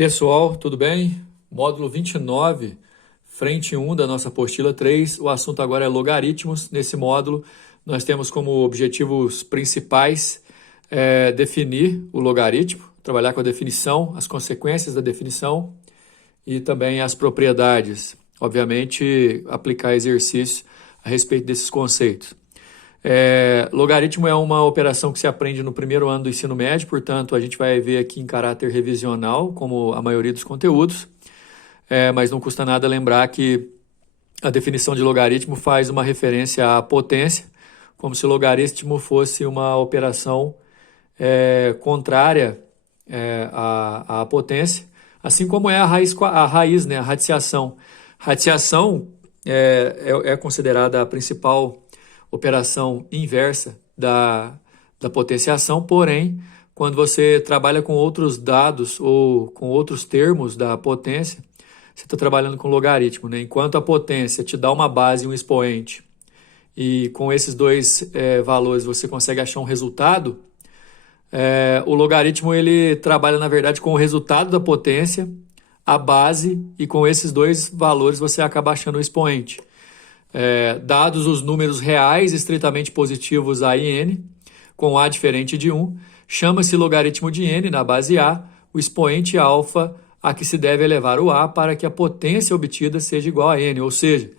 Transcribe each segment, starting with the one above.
Pessoal, tudo bem? Módulo 29, frente 1 da nossa apostila 3. O assunto agora é logaritmos. Nesse módulo, nós temos como objetivos principais definir o logaritmo, trabalhar com a definição, as consequências da definição e também as propriedades. Obviamente, aplicar exercícios a respeito desses conceitos. Logaritmo é uma operação que se aprende no primeiro ano do ensino médio, portanto, a gente vai ver aqui em caráter revisional, como a maioria dos conteúdos, mas não custa nada lembrar que a definição de logaritmo faz uma referência à potência, como se o logaritmo fosse uma operação contrária à potência, assim como é a raiz, né, a radiciação. Radiciação é considerada a principal operação inversa da potenciação, porém, quando você trabalha com outros dados ou com outros termos da potência, você está trabalhando com logaritmo, né? Enquanto a potência te dá uma base e um expoente, e com esses dois valores você consegue achar um resultado, o logaritmo ele trabalha, na verdade, com o resultado da potência, a base, e com esses dois valores você acaba achando o expoente. Dados os números reais estritamente positivos a e n, com a diferente de 1, chama-se logaritmo de n na base a, o expoente alfa a que se deve elevar o a para que a potência obtida seja igual a n, ou seja,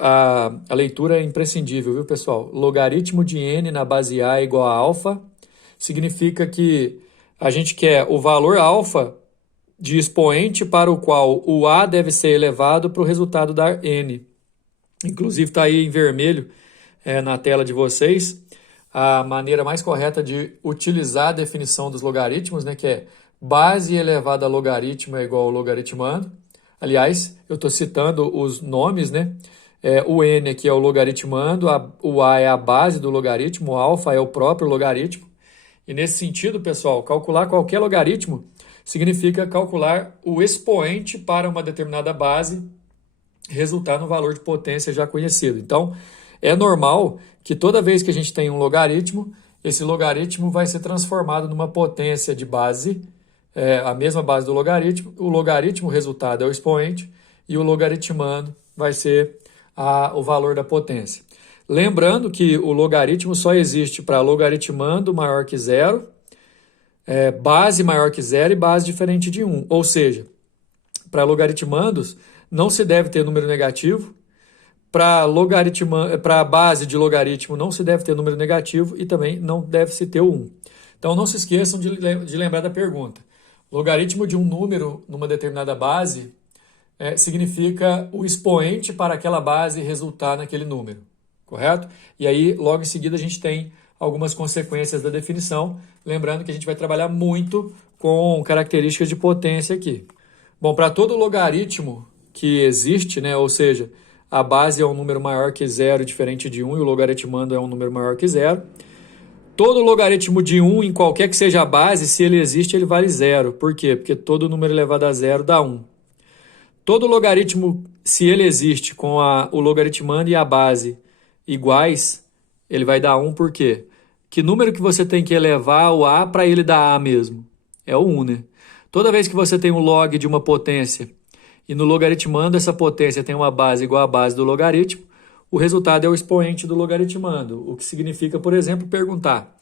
a leitura é imprescindível, viu, pessoal? Logaritmo de n na base a é igual a alfa, significa que a gente quer o valor alfa de expoente para o qual o a deve ser elevado para o resultado dar n. Inclusive está aí em vermelho na tela de vocês a maneira mais correta de utilizar a definição dos logaritmos, né, que é base elevada a logaritmo é igual ao logaritmando. Aliás, eu estou citando os nomes, né? O n aqui é o logaritmando, o a é a base do logaritmo, o alfa é o próprio logaritmo. E nesse sentido, pessoal, calcular qualquer logaritmo significa calcular o expoente para uma determinada base, resultar no valor de potência já conhecido. Então, é normal que toda vez que a gente tem um logaritmo, esse logaritmo vai ser transformado numa potência de base, a mesma base do logaritmo. O logaritmo resultado é o expoente e o logaritmando vai ser o valor da potência. Lembrando que o logaritmo só existe para logaritmando maior que zero, base maior que zero e base diferente de 1. Ou seja, para logaritmandos, não se deve ter número negativo. Para a base de logaritmo não se deve ter número negativo e também não deve se ter o 1. Então não se esqueçam de lembrar da pergunta. Logaritmo de um número numa determinada base significa o expoente para aquela base resultar naquele número, correto? E aí logo em seguida a gente tem algumas consequências da definição, lembrando que a gente vai trabalhar muito com características de potência aqui. Bom, para todo logaritmo que existe, né, ou seja, a base é um número maior que zero diferente de 1 e o logaritmando é um número maior que zero. Todo logaritmo de 1, em qualquer que seja a base, se ele existe, ele vale zero. Por quê? Porque todo número elevado a zero dá 1. Todo logaritmo, se ele existe com o logaritmando e a base iguais, ele vai dar 1. Por quê? Que número que você tem que elevar o a para ele dar a mesmo? É o 1, né? Toda vez que você tem um log de uma potência e no logaritmando essa potência tem uma base igual à base do logaritmo, o resultado é o expoente do logaritmando, o que significa, por exemplo, perguntar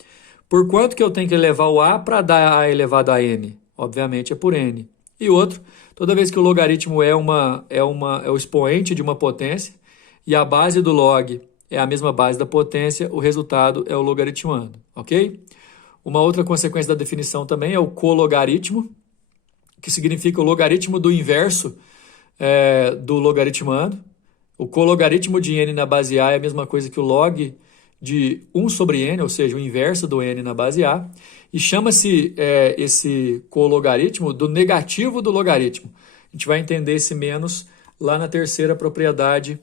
por quanto que eu tenho que elevar o a para dar a elevado a n? Obviamente é por n. E outro, toda vez que o logaritmo é o expoente de uma potência e a base do log é a mesma base da potência, o resultado é o logaritmando, ok? Uma outra consequência da definição também é o cologaritmo, que significa o logaritmo do inverso do logaritmando. O cologaritmo de n na base a é a mesma coisa que o log de 1 sobre n, ou seja, o inverso do n na base a, e chama-se esse cologaritmo do negativo do logaritmo. A gente vai entender esse menos lá na terceira propriedade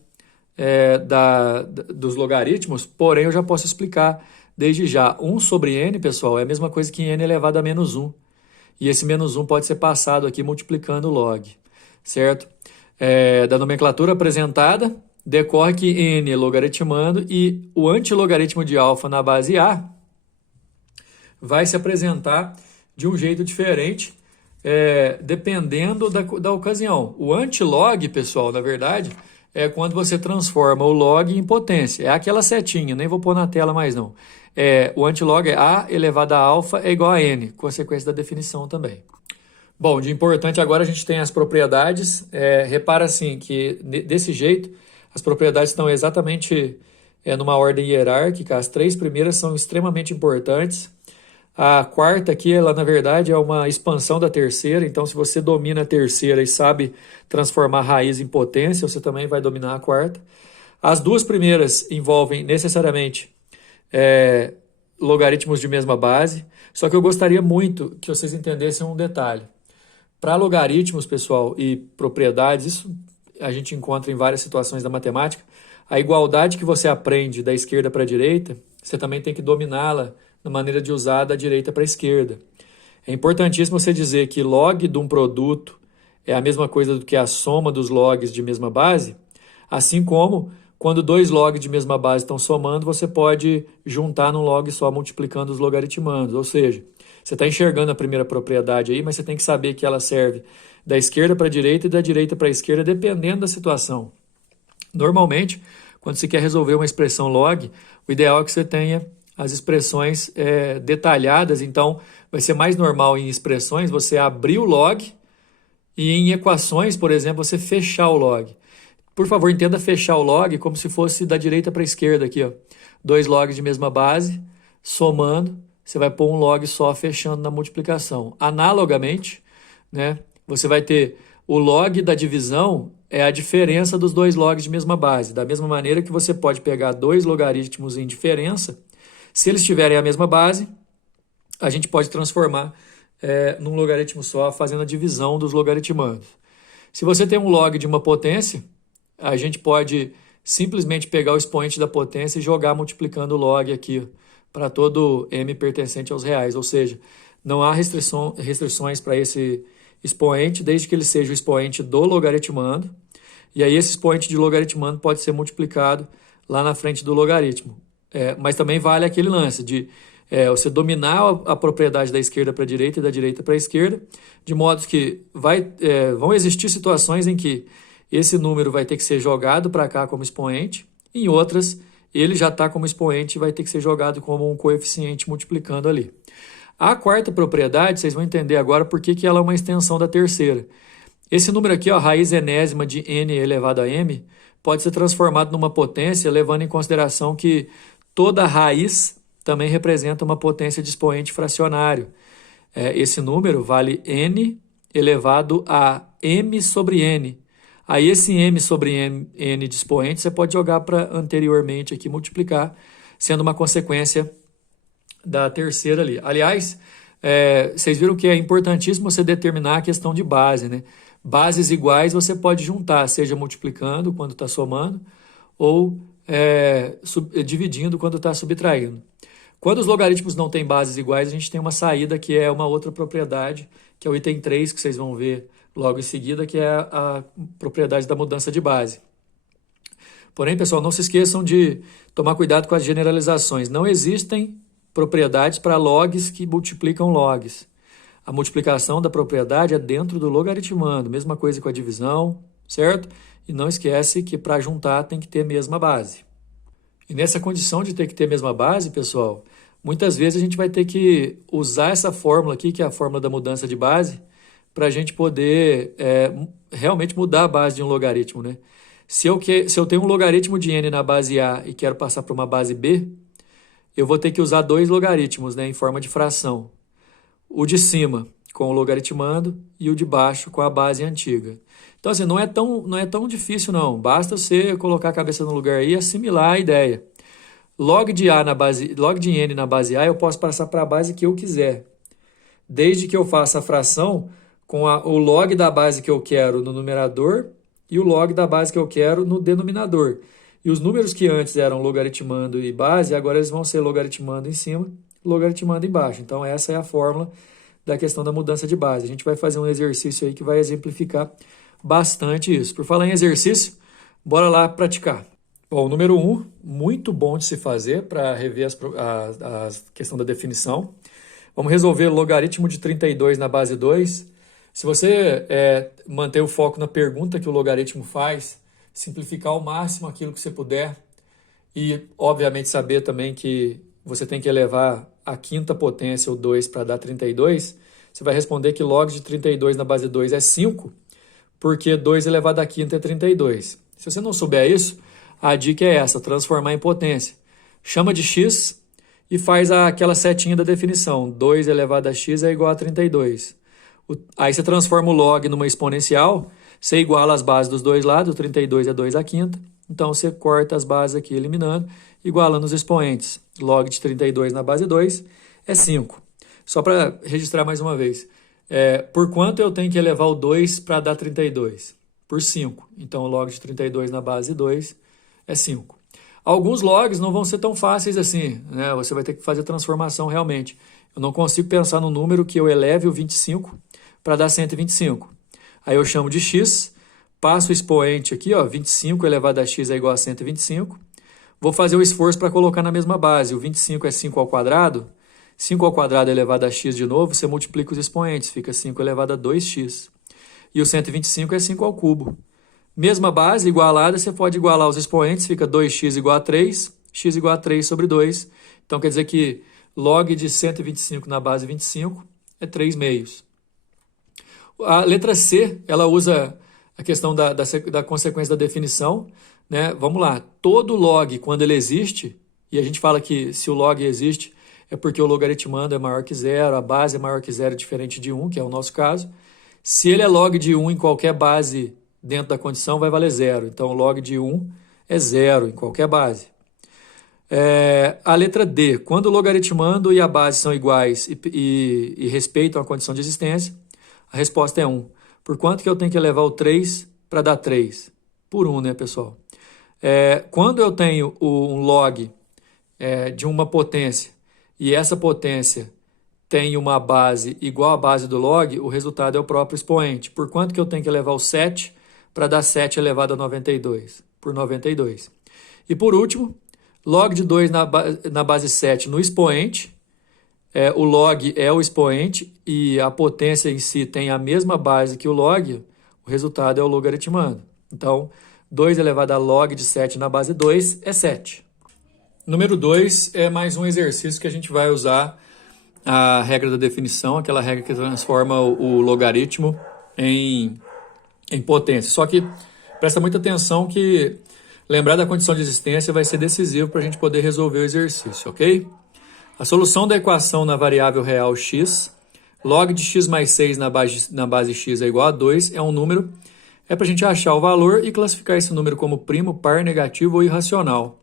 dos logaritmos, porém eu já posso explicar desde já. 1 sobre n, pessoal, é a mesma coisa que n elevado a menos 1. E esse menos 1 pode ser passado aqui multiplicando o log, certo? Da nomenclatura apresentada, decorre que n é logaritmando e o antilogaritmo de alfa na base a vai se apresentar de um jeito diferente dependendo da ocasião. O antilog, pessoal, na verdade, é quando você transforma o log em potência. É aquela setinha, nem vou pôr na tela mais não. O antilog é A elevado a alfa é igual a N, consequência da definição também. Bom, de importante agora a gente tem as propriedades. Repara assim que desse jeito as propriedades estão exatamente numa ordem hierárquica. As três primeiras são extremamente importantes. A quarta aqui, ela na verdade é uma expansão da terceira, então se você domina a terceira e sabe transformar a raiz em potência, você também vai dominar a quarta. As duas primeiras envolvem necessariamente logaritmos de mesma base, só que eu gostaria muito que vocês entendessem um detalhe. Para logaritmos, pessoal, e propriedades, isso a gente encontra em várias situações da matemática, a igualdade que você aprende da esquerda para a direita, você também tem que dominá-la na maneira de usar da direita para a esquerda. É importantíssimo você dizer que log de um produto é a mesma coisa do que a soma dos logs de mesma base, assim como quando dois logs de mesma base estão somando, você pode juntar num log só multiplicando os logaritmandos. Ou seja, você está enxergando a primeira propriedade aí, mas você tem que saber que ela serve da esquerda para a direita e da direita para a esquerda, dependendo da situação. Normalmente, quando você quer resolver uma expressão log, o ideal é que você tenha as expressões detalhadas, então vai ser mais normal em expressões você abrir o log e em equações, por exemplo, você fechar o log. Por favor, entenda fechar o log como se fosse da direita para a esquerda aqui, ó. Dois logs de mesma base, somando, você vai pôr um log só fechando na multiplicação. Analogamente, né, você vai ter o log da divisão é a diferença dos dois logs de mesma base. Da mesma maneira que você pode pegar dois logaritmos em diferença, se eles tiverem a mesma base, a gente pode transformar num logaritmo só, fazendo a divisão dos logaritmandos. Se você tem um log de uma potência, a gente pode simplesmente pegar o expoente da potência e jogar multiplicando o log aqui para todo m pertencente aos reais. Ou seja, não há restrições para esse expoente, desde que ele seja o expoente do logaritmando. E aí esse expoente de logaritmando pode ser multiplicado lá na frente do logaritmo. Mas também vale aquele lance de você dominar a propriedade da esquerda para a direita e da direita para a esquerda, de modo que vão existir situações em que esse número vai ter que ser jogado para cá como expoente, em outras ele já está como expoente e vai ter que ser jogado como um coeficiente multiplicando ali. A quarta propriedade, vocês vão entender agora por que ela é uma extensão da terceira. Esse número aqui, ó, a raiz enésima de n elevado a m, pode ser transformado numa potência, levando em consideração que toda raiz também representa uma potência de expoente fracionário. Esse número vale n elevado a m sobre n. Aí esse m sobre n de expoente você pode jogar para anteriormente aqui, multiplicar, sendo uma consequência da terceira ali. Aliás, vocês viram que é importantíssimo você determinar a questão de base, né? Bases iguais você pode juntar, seja multiplicando quando está somando, ou dividindo quando está subtraindo. Quando os logaritmos não têm bases iguais, a gente tem uma saída que é uma outra propriedade, que é o item 3, que vocês vão ver logo em seguida, que é a propriedade da mudança de base. Porém, pessoal, não se esqueçam de tomar cuidado com as generalizações. Não existem propriedades para logs que multiplicam logs. A multiplicação da propriedade é dentro do logaritmando, mesma coisa com a divisão, certo? E não esquece que para juntar tem que ter a mesma base. E nessa condição de ter que ter a mesma base, pessoal, muitas vezes a gente vai ter que usar essa fórmula aqui, que é a fórmula da mudança de base, para a gente poder realmente mudar a base de um logaritmo, né? Se eu tenho um logaritmo de n na base A e quero passar para uma base B, eu vou ter que usar dois logaritmos, né, em forma de fração. O de cima com o logaritmando e o de baixo com a base antiga. Então, assim, não é tão difícil, não. Basta você colocar a cabeça no lugar aí e assimilar a ideia. Log de n na base A eu posso passar para a base que eu quiser. Desde que eu faça a fração com o log da base que eu quero no numerador e o log da base que eu quero no denominador. E os números que antes eram logaritmando e base, agora eles vão ser logaritmando em cima, logaritmando embaixo. Então, essa é a fórmula da questão da mudança de base. A gente vai fazer um exercício aí que vai exemplificar bastante isso. Por falar em exercício, bora lá praticar. Bom, o número 1, muito bom de se fazer para rever a questão da definição. Vamos resolver o logaritmo de 32 na base 2. Se você manter o foco na pergunta que o logaritmo faz, simplificar ao máximo aquilo que você puder e, obviamente, saber também que você tem que elevar a quinta potência, o 2, para dar 32, você vai responder que log de 32 na base 2 é 5, porque 2 elevado à quinta é 32. Se você não souber isso, a dica é essa, transformar em potência. Chama de x e faz aquela setinha da definição. 2 elevado a x é igual a 32. Aí você transforma o log numa exponencial, você iguala as bases dos dois lados, o 32 é 2 à quinta, então você corta as bases aqui eliminando, igualando os expoentes. Log de 32 na base 2 é 5. Só para registrar mais uma vez. Por quanto eu tenho que elevar o 2 para dar 32? Por 5. Então, o log de 32 na base 2 é 5. Alguns logs não vão ser tão fáceis assim, né? Você vai ter que fazer transformação realmente. Eu não consigo pensar no número que eu eleve o 25 para dar 125. Aí eu chamo de x, passo o expoente aqui, ó, 25 elevado a x é igual a 125. Vou fazer o esforço para colocar na mesma base. O 25 é 5 ao quadrado. 5 ao quadrado elevado a x de novo, você multiplica os expoentes, fica 5 elevado a 2x. E o 125 é 5 ao cubo. Mesma base, igualada, você pode igualar os expoentes, fica 2x igual a 3, x igual a 3 sobre 2. Então, quer dizer que log de 125 na base 25 é 3 meios. A letra C, ela usa a questão da consequência da definição, né? Vamos lá, todo log, quando ele existe, e a gente fala que se o log existe, é porque o logaritmando é maior que zero, a base é maior que zero, diferente de 1, que é o nosso caso. Se ele é log de 1 em qualquer base dentro da condição, vai valer zero. Então, o log de 1 é zero em qualquer base. A letra D, quando o logaritmando e a base são iguais e respeitam a condição de existência, a resposta é 1. Por quanto que eu tenho que elevar o 3 para dar 3? Por 1, né, pessoal? Quando eu tenho um log de uma potência e essa potência tem uma base igual à base do log, o resultado é o próprio expoente. Por quanto que eu tenho que elevar o 7 para dar 7 elevado a 92? Por 92. E por último, log de 2 na base 7 no expoente. O log é o expoente e a potência em si tem a mesma base que o log, o resultado é o logaritmando. Então, 2 elevado a log de 7 na base 2 é 7. Número 2 é mais um exercício que a gente vai usar a regra da definição, aquela regra que transforma o logaritmo em potência. Só que presta muita atenção que lembrar da condição de existência vai ser decisivo para a gente poder resolver o exercício, ok? A solução da equação na variável real x, log de x mais 6 na base x é igual a 2, é um número, para a gente achar o valor e classificar esse número como primo, par, negativo ou irracional.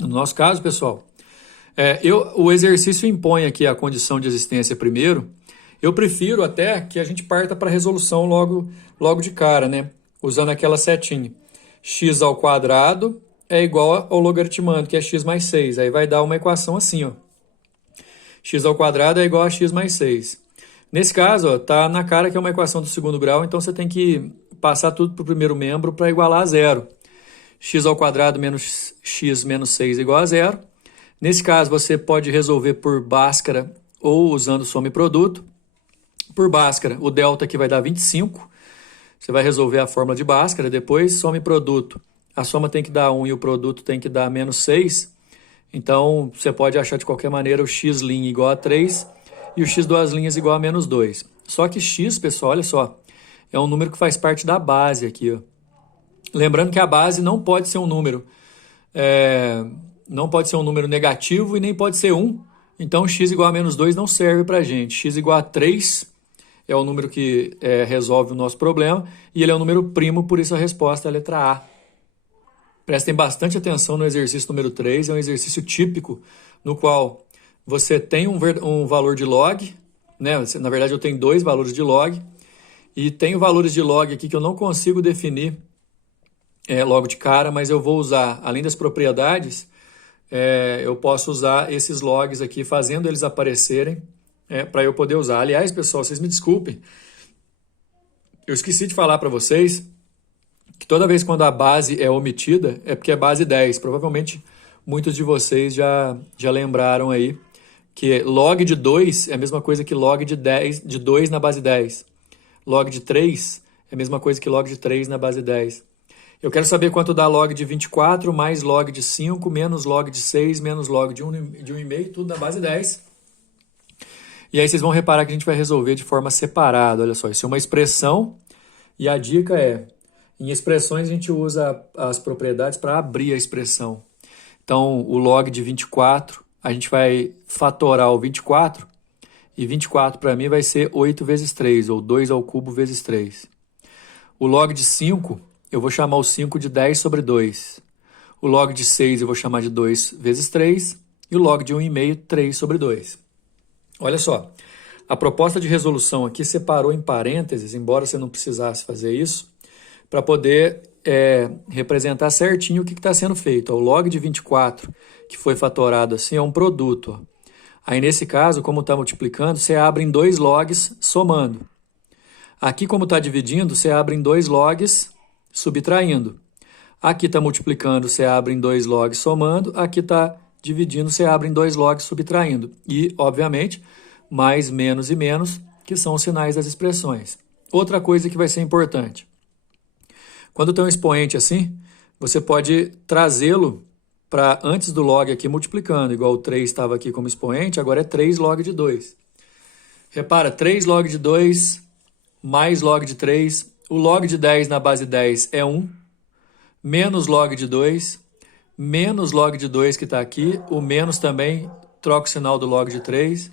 No nosso caso, pessoal, o exercício impõe aqui a condição de existência primeiro. Eu prefiro até que a gente parta para a resolução logo de cara, né? Usando aquela setinha. X ao quadrado é igual ao logaritmando, que é x mais 6. Aí vai dar uma equação assim, ó. X ao quadrado é igual a x mais 6. Nesse caso, está na cara que é uma equação do segundo grau, então você tem que passar tudo para o primeiro membro para igualar a zero. X ao quadrado menos x menos 6 igual a zero. Nesse caso, você pode resolver por Bhaskara ou usando soma e produto. Por Bhaskara, o delta aqui vai dar 25. Você vai resolver a fórmula de Bhaskara. Depois, soma e produto. A soma tem que dar 1 e o produto tem que dar menos 6. Então, você pode achar de qualquer maneira o x' igual a 3 e o x duas linhas igual a menos 2. Só que x, pessoal, olha só, é um número que faz parte da base aqui, ó. Lembrando que a base não pode ser um número, não pode ser um número negativo e nem pode ser 1. Então, x igual a menos 2 não serve para a gente. X igual a 3 é o número que resolve o nosso problema e ele é um número primo, por isso a resposta é a letra A. Prestem bastante atenção no exercício número 3, é um exercício típico no qual você tem um valor de log, né? Na verdade eu tenho 2 valores de log e tenho valores de log aqui que eu não consigo definir logo de cara, mas eu vou usar, além das propriedades, eu posso usar esses logs aqui, fazendo eles aparecerem para eu poder usar. Aliás, pessoal, vocês me desculpem, eu esqueci de falar para vocês que toda vez quando a base é omitida, é porque é base 10. Provavelmente muitos de vocês já lembraram aí que log de 2 é a mesma coisa que log de 2 na base 10. Log de 3 é a mesma coisa que log de 3 na base 10. Eu quero saber quanto dá log de 24 mais log de 5 menos log de 6 menos log de 1,5, tudo na base 10. E aí vocês vão reparar que a gente vai resolver de forma separada. Olha só, isso é uma expressão e a dica é, em expressões a gente usa as propriedades para abrir a expressão. Então, o log de 24, a gente vai fatorar o 24 e 24 para mim vai ser 8 vezes 3, ou 2 ao cubo vezes 3. O log de 5, eu vou chamar o 5 de 10 sobre 2. O log de 6 eu vou chamar de 2 vezes 3. E o log de 1,5, 3 sobre 2. Olha só, a proposta de resolução aqui separou em parênteses, embora você não precisasse fazer isso, para poder representar certinho o que está sendo feito. O log de 24, que foi fatorado assim, é um produto. Ó. Aí, nesse caso, como está multiplicando, você abre em 2 logs somando. Aqui, como está dividindo, você abre em 2 logs subtraindo. Aqui está multiplicando, você abre em 2 logs somando. Aqui está dividindo, você abre em 2 logs subtraindo. E, obviamente, mais, menos e menos, que são os sinais das expressões. Outra coisa que vai ser importante. Quando tem um expoente assim, você pode trazê-lo para antes do log aqui multiplicando. Igual o 3 estava aqui como expoente, agora é 3 log de 2. Repara, 3 log de 2 mais log de 3. O log de 10 na base 10 é 1. Menos log de 2. Menos log de 2 que está aqui. O menos também, troca o sinal do log de 3.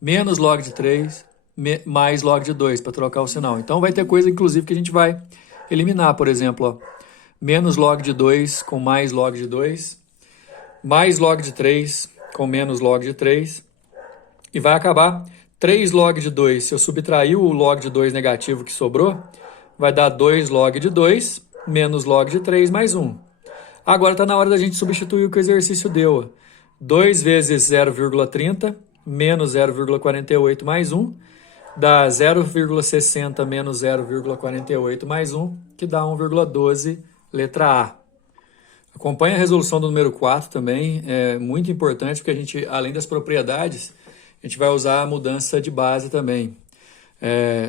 Menos log de 3. Mais log de 2 para trocar o sinal. Então vai ter coisa, inclusive, que a gente vai eliminar. Por exemplo, ó, menos log de 2 com mais log de 2. Mais log de 3 com menos log de 3. E vai acabar 3 log de 2. Se eu subtrair o log de 2 negativo que sobrou, vai dar 2 log de 2 menos log de 3 mais 1. Agora está na hora da gente substituir o que o exercício deu. Ó. 2 vezes 0,30 menos 0,48 mais 1 dá 0,60 menos 0,48 mais 1, que dá 1,12, letra A. Acompanhe a resolução do número 4 também, é muito importante, porque a gente, além das propriedades, a gente vai usar a mudança de base também.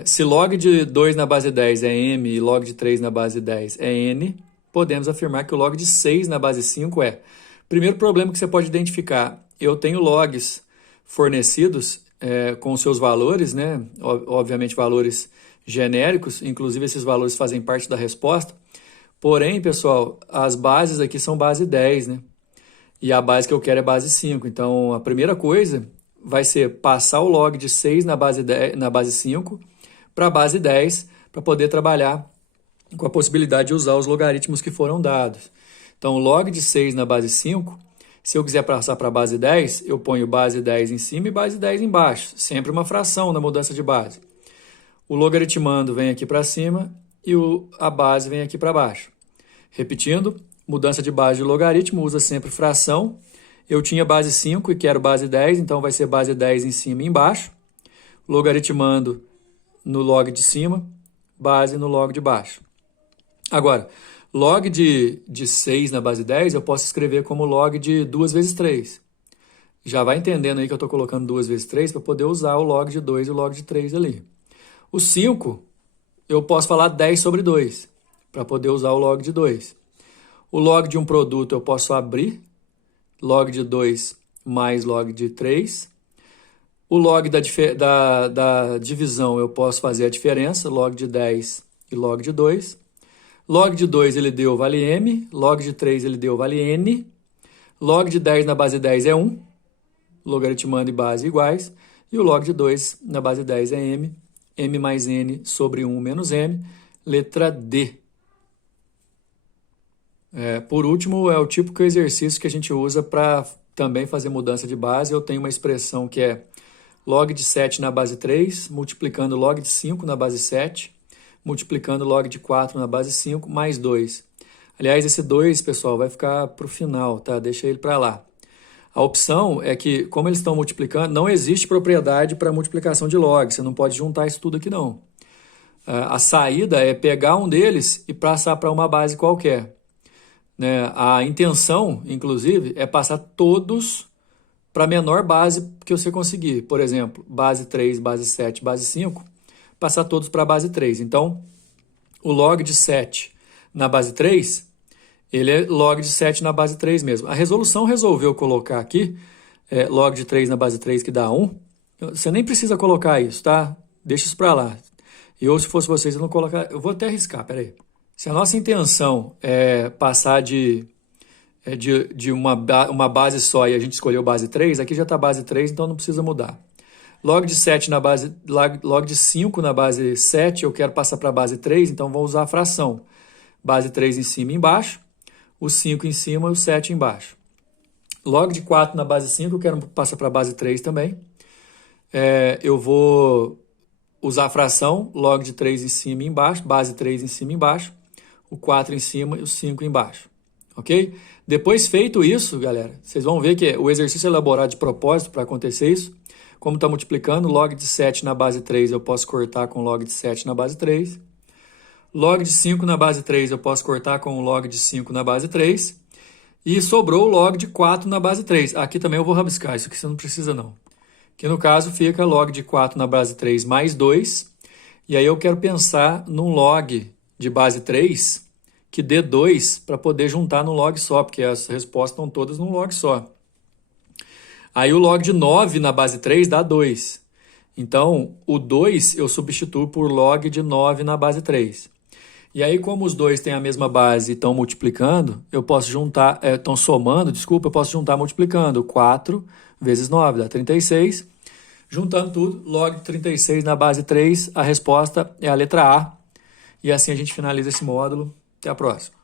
Se log de 2 na base 10 é m e log de 3 na base 10 é n, podemos afirmar que o log de 6 na base 5 é. Primeiro problema que você pode identificar, eu tenho logs fornecidos com seus valores, né? Obviamente valores genéricos, inclusive esses valores fazem parte da resposta. Porém, pessoal, as bases aqui são base 10, né? E a base que eu quero é base 5. Então, a primeira coisa vai ser passar o log de 6 na base 5 para a base 10, para poder trabalhar com a possibilidade de usar os logaritmos que foram dados. Então, o log de 6 na base 5, se eu quiser passar para a base 10, eu ponho base 10 em cima e base 10 embaixo. Sempre uma fração na mudança de base. O logaritmando vem aqui para cima e a base vem aqui para baixo. Repetindo, mudança de base de logaritmo, usa sempre fração. Eu tinha base 5 e quero base 10, então vai ser base 10 em cima e embaixo. Logaritmando no log de cima, base no log de baixo. Agora, log de 6 na base 10 eu posso escrever como log de 2 vezes 3. Já vai entendendo aí que eu estou colocando 2 vezes 3 para poder usar o log de 2 e o log de 3 ali. O 5, eu posso falar 10 sobre 2, para poder usar o log de 2. O log de um produto eu posso abrir, log de 2 mais log de 3. O log da divisão eu posso fazer a diferença, log de 10 e log de 2. Log de 2 ele deu vale m, log de 3 ele deu vale n. Log de 10 na base 10 é 1, logaritmando e base iguais. E o log de 2 na base 10 é m, m mais n sobre 1 menos m, letra D. Por último, é o típico exercício que a gente usa para também fazer mudança de base. Eu tenho uma expressão que é log de 7 na base 3, multiplicando log de 5 na base 7, multiplicando log de 4 na base 5, mais 2. Aliás, esse 2, pessoal, vai ficar para o final, tá? Deixa ele para lá. A opção é que, como eles estão multiplicando, não existe propriedade para multiplicação de log. Você não pode juntar isso tudo aqui, não. A saída é pegar um deles e passar para uma base qualquer. Né? A intenção, inclusive, é passar todos para a menor base que você conseguir. Por exemplo, base 3, base 7, base 5. passar todos para a base 3. Então, o log de 7 na base 3, ele é log de 7 na base 3 mesmo. A resolução resolveu colocar aqui, log de 3 na base 3 que dá 1. Você nem precisa colocar isso, tá? Deixa isso para lá. Eu, se fosse vocês, eu não colocar. Eu vou até arriscar, peraí. Se a nossa intenção é passar de uma base só e a gente escolheu base 3, aqui já está base 3, então não precisa mudar. Log de 7 na base, log de 5 na base 7, eu quero passar para a base 3, então vou usar a fração. Base 3 em cima e embaixo, o 5 em cima e o 7 embaixo. Log de 4 na base 5, eu quero passar para a base 3 também. Eu vou usar a fração, log de 3 em cima e embaixo, base 3 em cima e embaixo, o 4 em cima e o 5 embaixo. Ok? Depois feito isso, galera, vocês vão ver que o exercício é elaborado de propósito para acontecer isso. Como está multiplicando, log de 7 na base 3 eu posso cortar com log de 7 na base 3. Log de 5 na base 3 eu posso cortar com log de 5 na base 3. E sobrou o log de 4 na base 3. Aqui também eu vou rabiscar, isso aqui você não precisa não. Que no caso fica log de 4 na base 3 mais 2. E aí eu quero pensar num log de base 3 que dê 2 para poder juntar num log só, porque as respostas estão todas num log só. Aí o log de 9 na base 3 dá 2. Então, o 2 eu substituo por log de 9 na base 3. E aí, como os dois têm a mesma base e estão multiplicando, eu posso juntar, estão somando, desculpa, eu posso juntar multiplicando. 4 vezes 9 dá 36. Juntando tudo, log de 36 na base 3, a resposta é a letra A. E assim a gente finaliza esse módulo. Até a próxima.